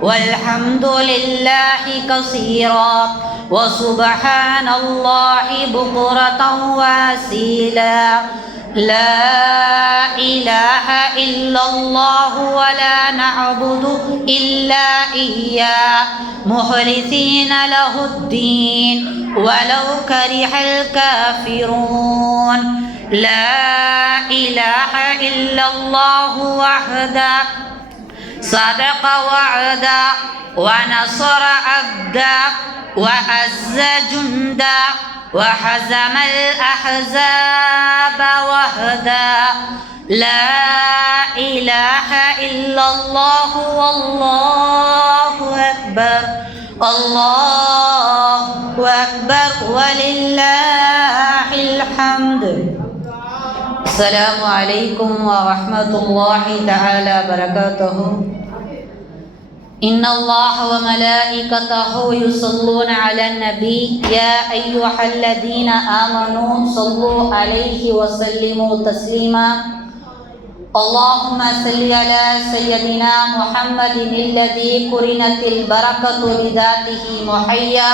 والحمد لله كثيرا وسبحان الله بكرة واسيلا لا إله إلا الله ولا نعبد إلا إياه. مخلصين له الدين ولو كره الكافرون. لا إله إلا الله وحده. صدق وعدا ونصر عبدا وعز جندا وحزم الأحزاب وهدى لا إله إلا الله والله أكبر الله أكبر ولله الحمد. السلام عليكم ورحمة الله تعالى وبركاته. إن الله وملائكته يصلون على النبي. يا أيها الذين آمنوا صلوا عليه وسلموا تسليما. اللهم صل على سيدنا محمد الذي قرنت البركة بذاته محيا.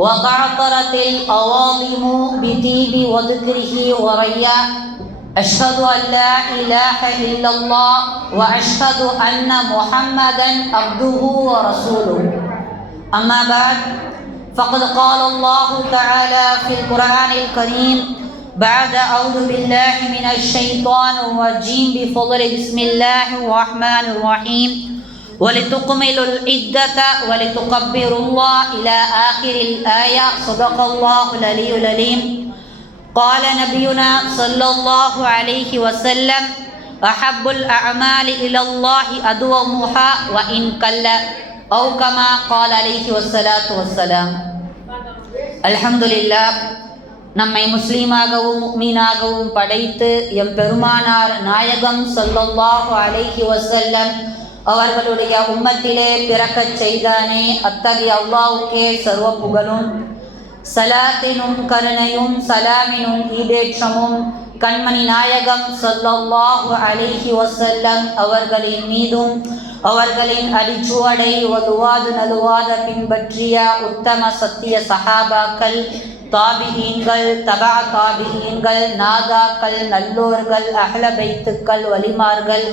وقعطرت الأواضم بطيب وذكره وريا. أشهد أن لا إله إلا الله وأشهد أن محمدا عبده ورسوله. أما بعد فقد قال الله تعالى في القرآن الكريم بعد أعوذ بالله من الشيطان الرجيم. بفضل بسم الله الرحمن الرحيم. ولتكملوا العدة ولتكبروا الله إلى آخر الآية صدق الله العلي العليم قال نبينا صلى الله عليه وسلم أحب الأعمال إلى الله أدومها وإن قل أو كما قال عليه والصلاة والسلام الحمد لله நம்மை முஸ்லீமாகவும் மீனாகவும் படைத்து எம் பெருமானார் நாயகம் சொல்லல்லாஹு அலைஹி வசல்லம் அவர்களுடைய உம்மத்திலே பிறக்கச் செய்தானே. அத்தகைய அல்லாவுக்கே சர்வ புகழும். சலாத்தினும் கருணையும் சலாமினும் ஈடேற்றமும். கண்மணி நாயகம் சொல்லல்லாஹு அலிஹி வசல்லம் அவர்களின் மீதும் அவர்களின் அடிச்சுவடை ஒதுவாது நலுவாத பின்பற்றிய உத்தம சத்திய சஹாபாக்கள் தாபிகீன்கள் தபா தாபிகீன்கள் நாதாக்கள் நல்லோர்கள் அகலபைத்துக்கள் வலிமார்கள்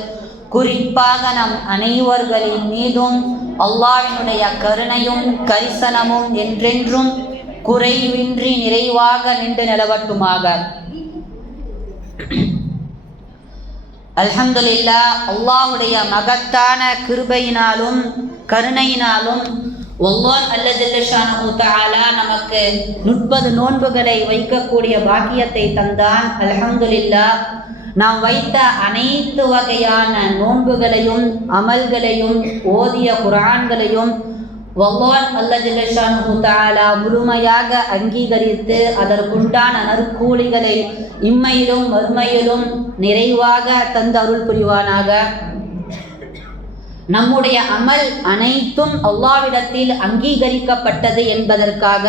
குறிப்பாக நம் அனைவர்களின் மீதும் அல்லாவினுடைய கருணையும் கரிசனமும் என்றென்றும் குறைவின்றி நிறைவாக நின்று நிலவட்டுமாக. அல்ஹம்துலில்லா அல்லாஹுடைய மகத்தான கிருபையினாலும் கருணையினாலும் ஒவ்வொரு அல்லஜல்லஷானு தஆலா நமக்கு முப்பது நோன்புகளை வைக்கக்கூடிய பாக்கியத்தை தந்தான். அல்ஹம்துலில்லா நாம் வைத்த அனைத்து வகையான நோன்புகளையும் அமல்களையும் ஓதிய குரான்களையும் வல்லான் அல்லஜல்லஷானு தஆலா முழுமையாக அங்கீகரித்து அதற்குண்டான நற்கூலிகளை இம்மையிலும் மறுமையிலும் நிறைவாக தந்து அருள் புரிவானாக. நம்முடைய அமல் அனைத்தும் அல்லாவிடத்தில் அங்கீகரிக்கப்பட்டது என்பதற்காக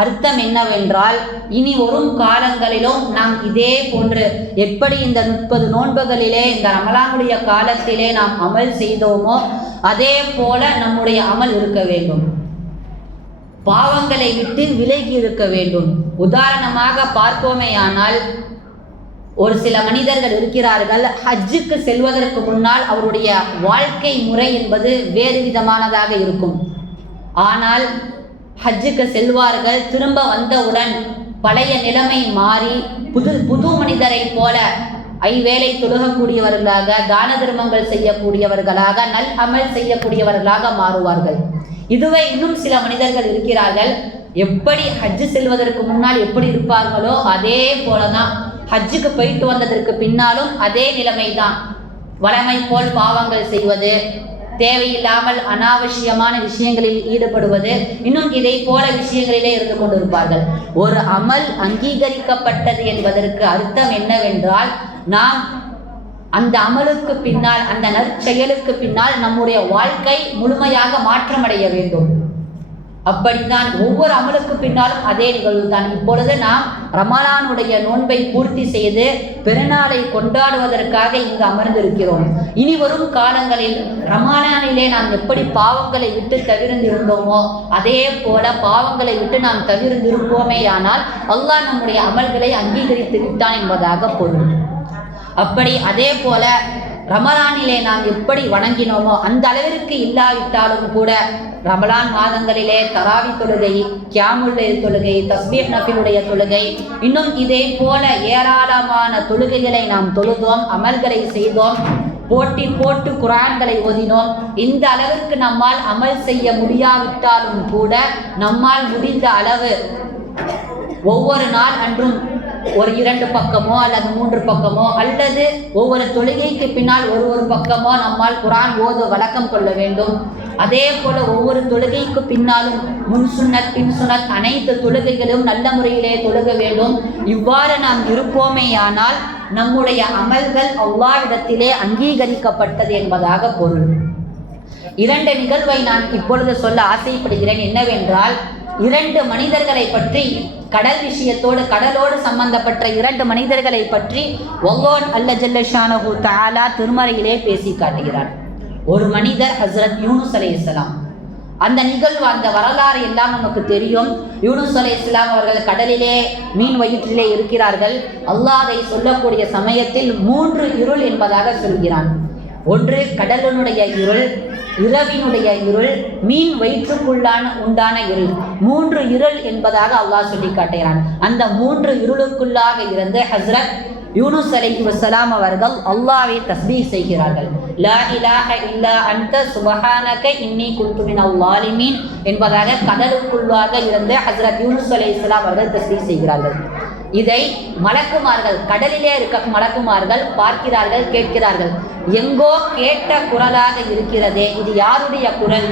அர்த்தம் என்னவென்றால் இனி வரும் காலங்களிலும் நாம் இதே போன்று எப்படி இந்த முப்பது நோன்புகளிலே இந்த ரமலானுடைய காலத்திலே நாம் அமல் செய்தோமோ அதே போல நம்முடைய அமல் இருக்க வேண்டும். பாவங்களை விட்டு விலகி இருக்க வேண்டும். உதாரணமாக பார்ப்போமேயானால் ஒரு சில மனிதர்கள் இருக்கிறார்கள் ஹஜ்ஜுக்கு செல்வதற்கு முன்னால் அவருடைய வாழ்க்கை முறை என்பது வேறு விதமானதாக இருக்கும். ஆனால் ஹஜ்ஜுக்கு செல்வார்கள். திரும்ப வந்தவுடன் பழைய நிலைமை மாறி புது புது மனிதரை போல ஐவேளை தொழுகக்கூடியவர்களாக தான தர்மங்கள் செய்யக்கூடியவர்களாக நல் அமல் செய்யக்கூடியவர்களாக மாறுவார்கள். இதுவே இன்னும் சில மனிதர்கள் இருக்கிறார்கள். எப்படி ஹஜ்ஜு செல்வதற்கு முன்னால் எப்படி இருப்பார்களோ அதே போலதான் ஹஜ்ஜுக்கு போயிட்டு வந்ததற்கு பின்னாலும் அதே நிலைமை தான் வளமை போல் பாவங்கள் செய்வது தேவையில்லாமல் அனாவசியமான விஷயங்களில் ஈடுபடுவது இன்னும் இதை போல விஷயங்களிலே இருந்து கொண்டிருப்பார்கள். ஒரு அமல் அங்கீகரிக்கப்பட்டது என்பதற்கு அர்த்தம் என்னவென்றால் நாம் அந்த அமலுக்கு பின்னால் அந்த நற்செயலுக்கு பின்னால் நம்முடைய வாழ்க்கை முழுமையாக மாற்றமடைய வேண்டும். அப்படித்தான் ஒவ்வொரு அமலுக்கு பின்னாலும் அதே நிகழ்வு தான் இப்பொழுது நாம் ரமலானுடைய நோன்பை பூர்த்தி செய்து பெருநாளை கொண்டாடுவதற்காக இங்கு அமர்ந்திருக்கிறோம். இனி வரும் காலங்களில் ரமலானிலே நாம் எப்படி பாவங்களை விட்டு தவிர்ந்திருந்தோமோ அதே போல பாவங்களை விட்டு நாம் தவிர்ந்திருப்போமேயானால் அல்லாஹ் நம்முடைய அமல்களை அங்கீகரித்து விட்டான் என்பதாக பொருள். அப்படி அதே போல ரமலானிலே நாம் எப்படி வணங்கினோமோ அந்த அளவிற்கு இல்லாவிட்டாலும் கூட ரமலான் மாதங்களிலே தராவி தொழுகை கியாமுடைய தொழுகை தஸ்பீர் நபிலுடைய தொழுகை இன்னும் இதே போல ஏராளமான தொழுகைகளை நாம் தொழுதோம் அமல்களை செய்தோம் போட்டி போட்டு குரான்களை ஓதினோம். இந்த அளவிற்கு நம்மால் அமல் செய்ய முடியாவிட்டாலும் கூட நம்மால் முடிந்த அளவு ஒவ்வொரு நாள் அன்றும் ஒரு இரண்டு பக்கமோ அல்லது மூன்று பக்கமோ அல்லது ஒவ்வொரு தொழுகைக்கு பின்னால் ஒரு ஒரு பக்கமோ நம்மால் குரான் ஓத வழக்கம் கொள்ள வேண்டும். அதே போல ஒவ்வொரு தொழுகைக்கு பின்னாலும் முன் சுன்னத் பின் சுன்னத் அனைத்து தொழுகைகளும் நல்ல முறையிலே தொழுக வேண்டும். இவ்வாறு நாம் இருப்போமேயானால் நம்முடைய அமல்கள் அவ்வாறிடத்திலே அங்கீகரிக்கப்பட்டது என்பதாக பொருள். இரண்டு நிகழ்வை நான் இப்பொழுது சொல்ல ஆசைப்படுகிறேன். என்னவென்றால் இரண்டு மனிதர்களை பற்றி கடல் விஷயத்தோடு கடலோடு சம்பந்தப்பட்ட இரண்டு மனிதர்களை பற்றி ஒல்லோன் அல்ல ஜல்லஷானஹு தாலா திருமறையிலே பேசி காட்டுகிறார். ஒரு மனிதர் ஹசரத் யூனுஸ் அலே இஸ்லாம் அந்த நிகழ்வு அந்த வரலாறு எல்லாம் நமக்கு தெரியும். யூனுஸ் அலே இஸ்லாம் அவர்கள் கடலிலே மீன் வயிற்றிலே இருக்கிறார்கள். அல்லாதை சொல்லக்கூடிய சமயத்தில் மூன்று இருள் என்பதாக சொல்கிறான். ஒன்று கடலினுடைய இருள் இரவினுடைய இருள் மீன் வயிற்றுக்குள்ளான உண்டான இருள். மூன்று இருள் என்பதாக அல்லாஹ் சொல்லி காட்டுகிறான் அந்த மூன்று இருளுக்குள்ளாக இருந்து ஹஸ்ரத் யூனுஸ் அலை வஸலாம் அவர்கள் அல்லாவை தஸ்பீஹ் செய்கிறார்கள். லா இலாஹ இல்லா அந்த சுபஹானக இன்னி குன்து வாலிமீன் என்பதாக கடலுக்குள்ளாக இருந்து ஹஸ்ரத் யூனுஸ் அலை இஸ்லாம் அவர்கள் தஸ்பீஹ் செய்கிறார்கள். இதை மலக்குமார்கள் கடலிலே இருக்க மலக்குமார்கள் பார்க்கிறார்கள் கேட்கிறார்கள். எங்கோ கேட்ட குரலாக இருக்கிறதே இது யாருடைய குரல்?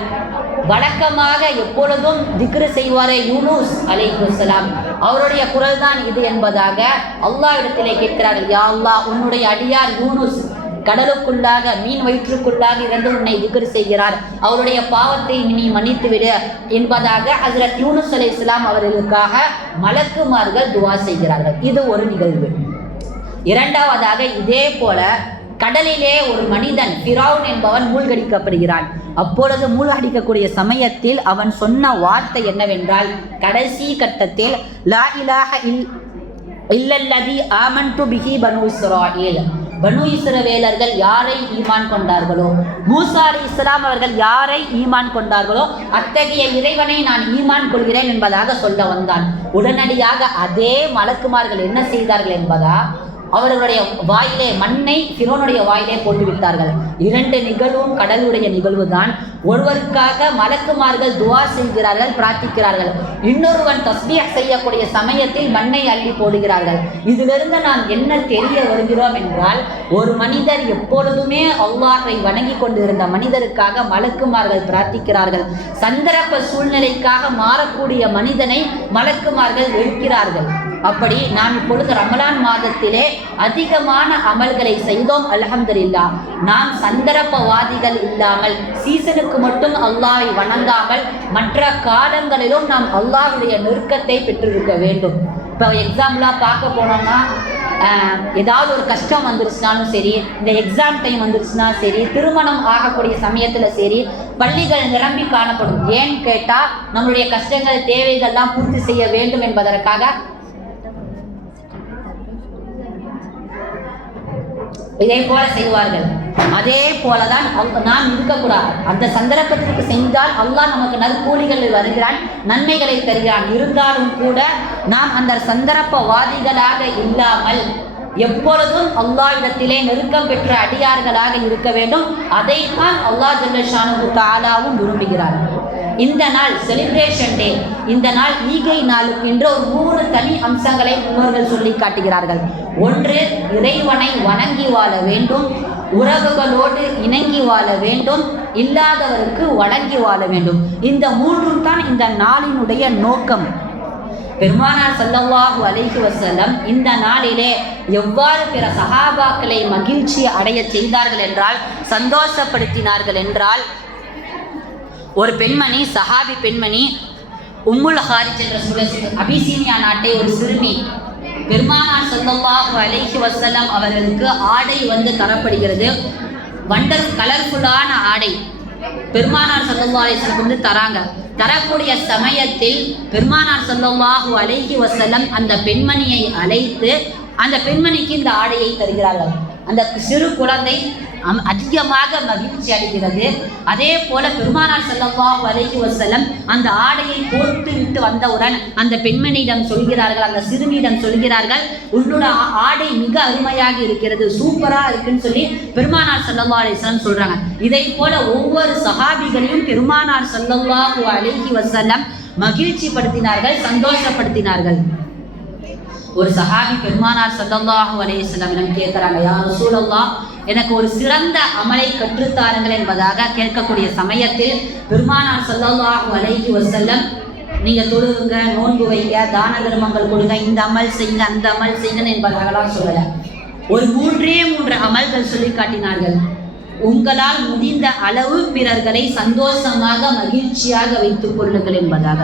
வழக்கமாக எப்பொழுதும் திக்ரு செய்வாரே யூனூஸ் அலைஹுசலாம் அவருடைய குரல் தான் இது என்பதாக அல்லாஹ்விடத்திலே கேட்கிறார்கள் யா அல்லா உன்னுடைய அடியார் யூனூஸ் கடலுக்குள்ளாக மீன் வயிற்றுக்குள்ளாக இருந்து உன்னை திக்ரு செய்கிறார். அவருடைய பாவத்தை நீ மன்னித்து விடு என்பதாக ஹசரத் யூனுஸ் அலி இஸ்லாம் அவர்களுக்காக மலக்குமார்கள் துவா செய்கிறார்கள். இது ஒரு நிகழ்வு. இரண்டாவதாக இதே போல கடலிலே ஒரு மனிதன் ஃபிரௌன் என்பவன் மூழ்கடிக்கப்படுகிறான். அப்பொழுது மூழ்கடிக்கக்கூடிய சமயத்தில் அவன் சொன்ன வார்த்தை என்னவென்றால் கடைசி கட்டத்தில் லா இலாஹ இல் இல்லல்லதி ஆமன்டு பிஹி பனு இஸ்ராயில் பனு இஸ்ரவேலர்கள் யாரை ஈமான் கொண்டார்களோ? மூசா அலி இஸ்லாம் அவர்கள் யாரை ஈமான் கொண்டார்களோ? அத்தகைய இறைவனை நான் ஈமான் கொள்கிறேன் என்பதாக சொல்ல வந்தான். உடனடியாக அதே மலக்குமார்கள் என்ன செய்தார்கள் என்பதா? அவர்களுடைய வாயிலே மண்ணை ஃபிரோனுடைய வாயிலே போட்டு விட்டார்கள் இரண்டு நிகழ்வும் கடலுடைய நிகழ்வு தான் ஒருவருக்காக மலக்குமார்கள் துவா செய்கிறார்கள் பிரார்த்திக்கிறார்கள். இன்னொருவன் தஸ்பியா செய்யக்கூடிய சமயத்தில் மண்ணை அள்ளி போடுகிறார்கள். இதிலிருந்து நாம் என்ன தெரிய வருகிறோம் என்றால் ஒரு மனிதர் எப்பொழுதுமே அவ்வாறை வணங்கி கொண்டிருந்த மனிதருக்காக மலக்குமார்கள் பிரார்த்திக்கிறார்கள். சந்தர்ப்ப சூழ்நிலைக்காக மாறக்கூடிய மனிதனை மலக்குமார்கள் எழுக்கிறார்கள் அப்படி நாம் இப்பொழுது ரமலான் மாதத்திலே அதிகமான அமல்களை செய்தோம் அல்ஹம்துலில்லா நாம் சந்தர்ப்பவாதிகள் இல்லாமல் சீசனுக்கு மட்டும் அல்லாஹை வணங்காமல் மற்ற காலங்களிலும் நாம் அல்லாஹ்வுடைய நெருக்கத்தை பெற்றிருக்க வேண்டும். இப்போ எக்ஸாம்பிளாக பார்க்க போனோம்னா ஏதாவது ஒரு கஷ்டம் வந்துருச்சுனாலும் சரி இந்த எக்ஸாம் டைம் வந்துருச்சுன்னா சரி திருமணம் ஆகக்கூடிய சமயத்தில் சரி பள்ளிகள் நிரம்பி காணப்படும். ஏன்னு கேட்டால் நம்மளுடைய கஷ்டங்கள் தேவைகள்லாம் பூர்த்தி செய்ய வேண்டும் என்பதற்காக இதே போல செய்வார்கள். அதே போலதான் அவங்க- நாம் இருக்கக்கூடாது. அந்த சந்தர்ப்பத்திற்கு செஞ்சால் அல்லாஹ் நமக்கு நற்கூலிகள் வருகிறான் நன்மைகளை தருகிறான். இருந்தாலும் கூட நாம் அந்த சந்தர்ப்பவாதிகளாக இல்லாமல் எப்பொழுதும் அல்லாஹ்விடத்திலே நெருக்கம் பெற்ற அடியார்களாக இருக்க வேண்டும். அதைத்தான் அல்லாஹ் ஜல்லஷானு தாலாவும் விரும்புகிறார். இந்த நாள் செலிப்ரேஷன் டே இந்த நாள் ஈகை நாளுக்கு என்று ஒரு மூணு தனி அம்சங்களை முன்னோர்கள் சொல்லி காட்டுகிறார்கள். ஒன்று இறைவனை வணங்கி வாழ வேண்டும். உறவுகளோடு இணங்கி வாழ வேண்டும். இல்லாதவருக்கு வழங்கி வாழ வேண்டும். இந்த மூன்றும் தான் இந்த நாளினுடைய நோக்கம். பெருமானார் ஸல்லல்லாஹு அலைஹி வஸல்லம் இந்த நாளிலே எவ்வாறு பிற சகாபாக்களை மகிழ்ச்சி அடைய செய்தார்கள் என்றால் சந்தோஷப்படுத்தினார்கள் என்றால் ஒரு பெண்மணி சஹாபி பெண்மணி உம்முல் ஹாரிஜ் என்ற சுட அபிசீனியா நாட்டை ஒரு சிறுமி பெருமானார் ஸல்லல்லாஹு அலைஹி வசலம் அவர்களுக்கு ஆடை வந்து தரப்படுகிறது. வண்டர் கலர்ஃபுல்லான ஆடை பெருமானார் ஸல்லல்லாஹு வந்து தராங்க. தரக்கூடிய சமயத்தில் பெருமானார் ஸல்லல்லாஹு அலைஹி வசலம் அந்த பெண்மணியை அழைத்து அந்த பெண்மணிக்கு இந்த ஆடையை தருகிறார்கள். அந்த சிறு குழந்தை அம் அதிகமாக மகிழ்ச்சி அடைகிறது. அதே போல பெருமானார் செல்லவா அலைஹி வஸல்லம் அந்த ஆடையை போட்டு விட்டு வந்தவுடன் அந்த பெண்மணியிடம் சொல்கிறார்கள் அந்த சிறுமியிடம் சொல்கிறார்கள் உன்னோட ஆ- ஆடை மிக அருமையாக இருக்கிறது சூப்பராக இருக்குன்னு சொல்லி பெருமானார் செல்லவா அலைஹி சொல்கிறாங்க சொல்றாங்க. இதை போல ஒவ்வொரு சகாபிகளையும் பெருமானார் ஸல்லல்லாஹு அலைஹி வஸல்லம் மகிழ்ச்சி படுத்தினார்கள் சந்தோஷப்படுத்தினார்கள். ஒரு சஹாபி பெருமானார் ஸல்லல்லாஹு அலைஹி வஸல்லம் கேட்குறாங்க யா ரசூலல்லாஹ் எனக்கு ஒரு சிறந்த அமலை கற்றுத்தாருங்கள் என்பதாக கேட்கக்கூடிய சமயத்தில் பெருமானார் ஸல்லல்லாஹு அலைஹி வசல்லம் நீங்க தொழுகுங்க நோன்பு வைங்க தான தர்மங்கள் கொடுங்க இந்த அமல் செய்யுங்க அந்த அமல் செய்யுங்க என்பதாகலாம் சொல்லல. ஒரு மூன்றே மூன்று அமல்கள் சொல்லி காட்டினார்கள். உங்களால் முடிந்த அளவு பிறர்களை சந்தோஷமாக மகிழ்ச்சியாக வைத்துக் கொள்ளுங்கள் என்பதாக.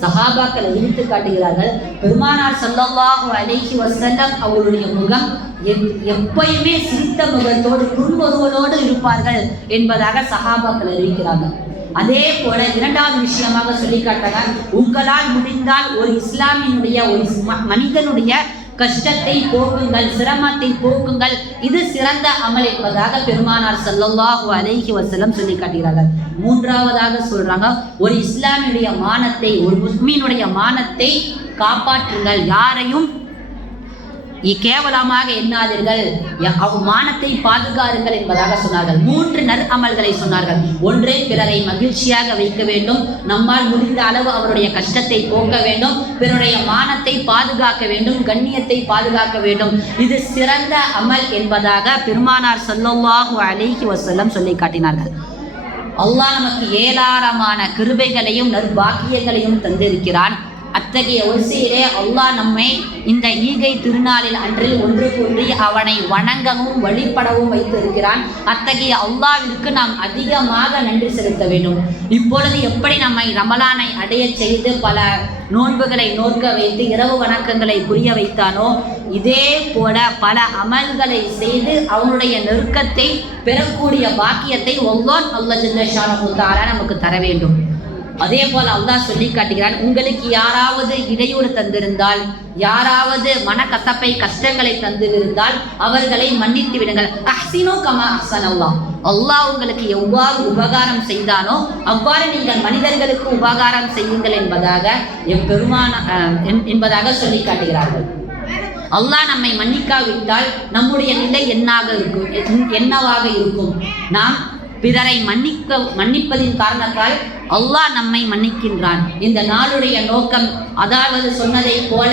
சஹாபாக்களை இழுத்து காட்டுகிறார்கள். பெருமானார் ஸல்லல்லாஹு அலைஹி வசல்லம் அவருடைய முகம் எப்- எப்பயுமே சிரித்த முகத்தோடு புன்முறுவலோடு இருப்பார்கள் என்பதாக சஹாபாக்கள் அறிவிக்கிறார்கள். அதே போல இரண்டாவது விஷயமாக சொல்லி காட்டாங்க உங்களால் முடிந்தால் ஒரு இஸ்லாமியினுடைய ஒரு மனிதனுடைய கஷ்டத்தை போக்குங்கள் சிரமத்தை போக்குங்கள். இது சிறந்த அமல் என்பதாக பெருமானார் ஸல்லல்லாஹு அலைஹி வசலம் சொல்லி காட்டுகிறார்கள். மூன்றாவதாக சொல்றாங்க ஒரு இஸ்லாமியுடைய மானத்தை ஒரு முஸ்லீனுடைய மானத்தை காப்பாற்றுங்கள். யாரையும் கேவலமாக எண்ணாதீர்கள். அவமானத்தை மானத்தை பாதுகாருங்கள் என்பதாக சொன்னார்கள். மூன்று நற் அமல்களை சொன்னார்கள். ஒன்று பிறரை மகிழ்ச்சியாக வைக்க வேண்டும். நம்மால் முடிந்த அளவு அவருடைய கஷ்டத்தை போக்க வேண்டும். பிறருடைய மானத்தை பாதுகாக்க வேண்டும். கண்ணியத்தை பாதுகாக்க வேண்டும். இது சிறந்த அமல் என்பதாக பெருமானார் ஸல்லல்லாஹு அலைஹி வசல்லம் சொல்லி காட்டினார்கள். அல்லாஹ் நமக்கு ஏராளமான கிருபைகளையும் நற்பாக்கியங்களையும் தந்திருக்கிறான். அத்தகைய வரிசையிலே அல்லாஹ் நம்மை இந்த ஈகை திருநாளில் அன்றில் ஒன்று கூறி அவனை வணங்கவும் வழிபடவும் வைத்திருக்கிறான். அத்தகைய அல்லாவிற்கு நாம் அதிகமாக நன்றி செலுத்த வேண்டும். இப்பொழுது எப்படி நம்மை ரமலானை அடைய செய்து பல நோன்புகளை நோக்க வைத்து இரவு வணக்கங்களை புரிய வைத்தானோ இதே போல பல அமல்களை செய்து அவனுடைய நெருக்கத்தை பெறக்கூடிய பாக்கியத்தை ஒவ்வொரு அல்ல ஜில்லஷானு நமக்கு தர வேண்டும். அதே போல் அல்லாஹ் சொல்லி காட்டுகிறான் உங்களுக்கு யாராவது இடையூறு தந்திருந்தால் யாராவது மனக்கசப்பை கஷ்டங்களை தந்திருந்தால் அவர்களை மன்னித்து விடுங்கள். அஹ்சினோ கமா அஹ்சன் அல்லாஹ் அல்லாஹ் உங்களுக்கு எவ்வாறு உபகாரம் செய்தானோ அவ்வாறு நீங்கள் மனிதர்களுக்கு உபகாரம் செய்யுங்கள் என்பதாக எப்பெருமான என்பதாக சொல்லி காட்டுகிறார்கள். அல்லாஹ் நம்மை மன்னிக்காவிட்டால் நம்முடைய நிலை என்னாக இருக்கும் என்- என்னவாக இருக்கும்? நாம் பிறரை மன்னிக்க மன்னிப்பதின் காரணத்தால் அல்லாஹ் நம்மை மன்னிக்கின்றான். இந்த நாளுடைய நோக்கம் அதாவது சொன்னதைப் போல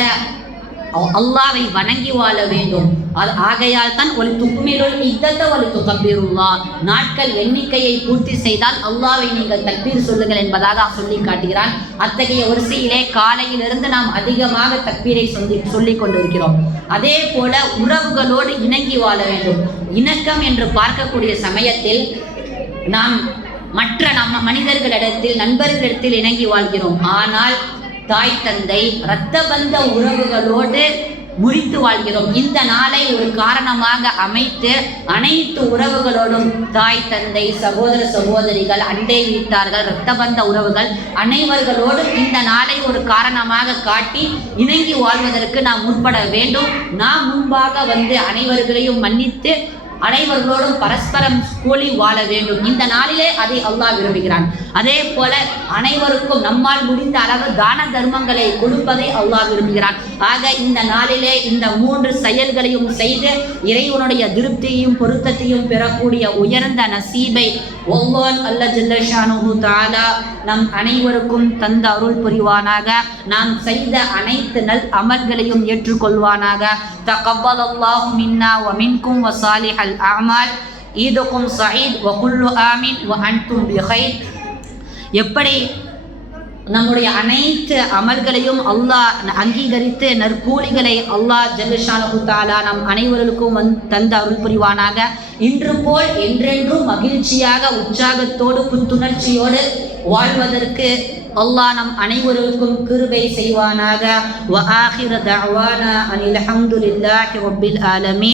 அல்லாவை வணங்கி வாழ வேண்டும். அது ஆகையால் தான் ஒரு துக்மிருள் இத்தத்த ஒரு துகப்பிருல்லா நாட்கள் எண்ணிக்கையை பூர்த்தி செய்தால் அல்லாவை நீங்கள் தக்பீர் சொல்லுங்கள் என்பதாக சொல்லி காட்டுகிறான். அத்தகைய வரிசையிலே காலையிலிருந்து நாம் அதிகமாக தக்பீரை சொல்லி சொல்லி கொண்டிருக்கிறோம். அதே போல உறவுகளோடு இணங்கி வாழ வேண்டும். இணக்கம் என்று பார்க்கக்கூடிய சமயத்தில் நாம் மற்ற நம்ம மனிதர்களிடத்தில் நண்பர்களிடத்தில் இணங்கி வாழ்கிறோம். ஆனால் தாய் தந்தை இரத்த பந்த உறவுகளோடு முறித்து வாழ்கிறோம். இந்த நாளை ஒரு காரணமாக அமைத்து அனைத்து உறவுகளோடும் தாய் தந்தை சகோதர சகோதரிகள் அண்டை வீட்டார்கள் இரத்த பந்த உறவுகள் அனைவர்களோடும் இந்த நாளை ஒரு காரணமாக காட்டி இணங்கி வாழ்வதற்கு நாம் முற்பட வேண்டும். நாம் முன்பாக வந்து அனைவர்களையும் மன்னித்து அனைவர்களோடும் பரஸ்பரம் கூலி வாழ வேண்டும். இந்த நாளிலே அதை அல்லாஹ் விரும்புகிறான். அதே போல அனைவருக்கும் நம்மால் முடிந்த அளவு தான தர்மங்களை கொடுப்பதை அல்லாஹ் விரும்புகிறான். ஆக இந்த நாளிலே இந்த மூன்று செயல்களையும் செய்து இறைவனுடைய திருப்தியையும் பொருத்தத்தையும் பெறக்கூடிய உயர்ந்த நசீபை ஒவ்வொரு அல்ல ஜில்லஷானு தாலா நம் அனைவருக்கும் தந்த அருள் புரிவானாக. நாம் செய்த அனைத்து நல் அமல்களையும் ஏற்றுக்கொள்வானாக. தகப்பல் அல்லாஹு மின்னா வ மின்கும் வசாலிஹல் அமால் ஈதுக்கும் சயீத் வ குல்லு ஆமீன் வ அன்தும் பிஹைர் எப்படி நம்முடைய அனைத்து அமல்களையும் அல்லாஹ் அங்கீகரித்து நற்கூலிகளை அல்லாஹ் ஜல்லுஷானு தாலா நம் அனைவர்களுக்கும் வந் தந்த அருள் புரிவானாக. இன்று போல் என்றென்றும் மகிழ்ச்சியாக உற்சாகத்தோடு புத்துணர்ச்சியோடு வாழ்வதற்கு அல்லாஹ் நம் அனைவருக்கும் கிருபை செய்வானாக. வ ஆஹிர தஅவானா அனில் ஹம்துலில்லாஹி ரப்பில் ஆலமி